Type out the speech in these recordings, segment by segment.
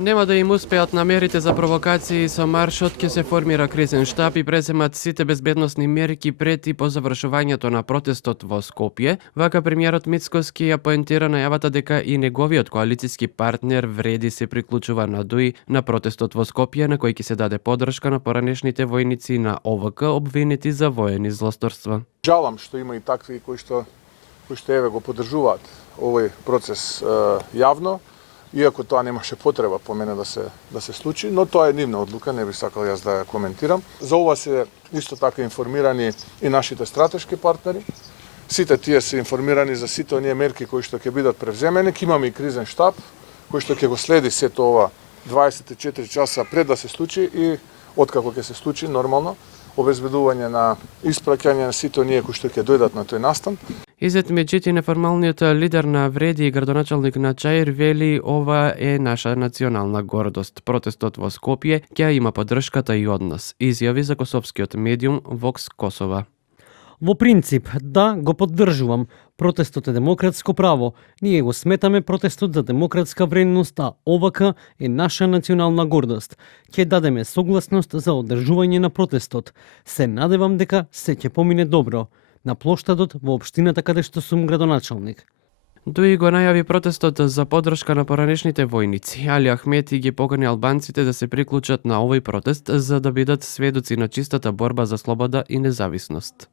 Нема да им успеат намерите за провокации со маршот, ќе се формира кризен штаб и преземат сите безбедносни мерки пред и по завршувањето на протестот во Скопје. Вака премиерот Мицкоски ја поентира најавата дека и неговиот коалициски партнер Вреди се приклучува на ДУИ на протестот во Скопје, на кој ќе се даде поддршка на поранешните војници на ОВК обвинети за воени злосторства. Жалам што има и такви кои што еве го поддржуваат овој процес јавно. Иако тоа немаше потреба по мене да се случи, но тоа е нивна одлука, не би сакал јас да ја коментирам. За ова се исто така информирани и нашите стратешки партнери. Сите тие се информирани за сите оние мерки кои што ќе бидат превземени. Имаме и кризен штаб кој што ќе го следи сето ова 24 часа пред да се случи и откако ќе се случи нормално обезбедување на испраќање на сите оние кои што ќе дојдат на тој настан. Изет Меджити, неформалниот лидер на Вреди и градоначалник на Чаир, вели ова е наша национална гордост. Протестот во Скопје ќе има поддршката и од нас, изјави за косовскиот медиум Вокс Косова. Во принцип, да, го поддржувам. Протестот е демократско право. Ние го сметаме протестот за демократска вредност, а ОВК е наша национална гордост. Ќе дадеме согласност за одржување на протестот. Се надевам дека се ќе помине добро на плоштадот во општината каде што сум градоначалник. ДУИ го најави протестот за поддршка на поранешните војници. Али Ахмети ги покани албанците да се приклучат на овој протест за да бидат сведоци на чистата борба за слобода и независност.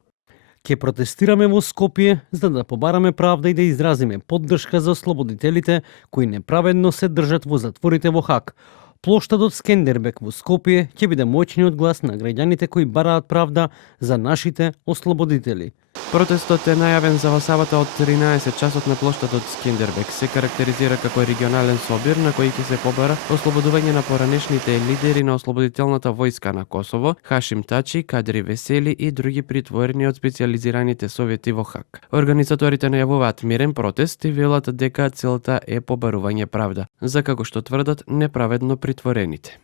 Ќе протестираме во Скопје за да побараме правда и да изразиме поддршка за ослободителите кои неправедно се држат во затворите во Хаг. Плоштадот Скендербек во Скопје ќе биде моќниот глас на граѓаните кои бараат правда за нашите ослободители. Протестот е најавен за во сабота од 13 часот на плоштадот Скендербек. Се карактеризира како регионален собир на кој ќе се побара ослободување на поранешните лидери на ослободителната војска на Косово, Хашим Тачи, Кадри Весели и други притворени од специјализираните совети во Хаг. Организаторите најавуваат мирен протест и велат дека целта е побарување правда, за како што тврдат неправедно притворените.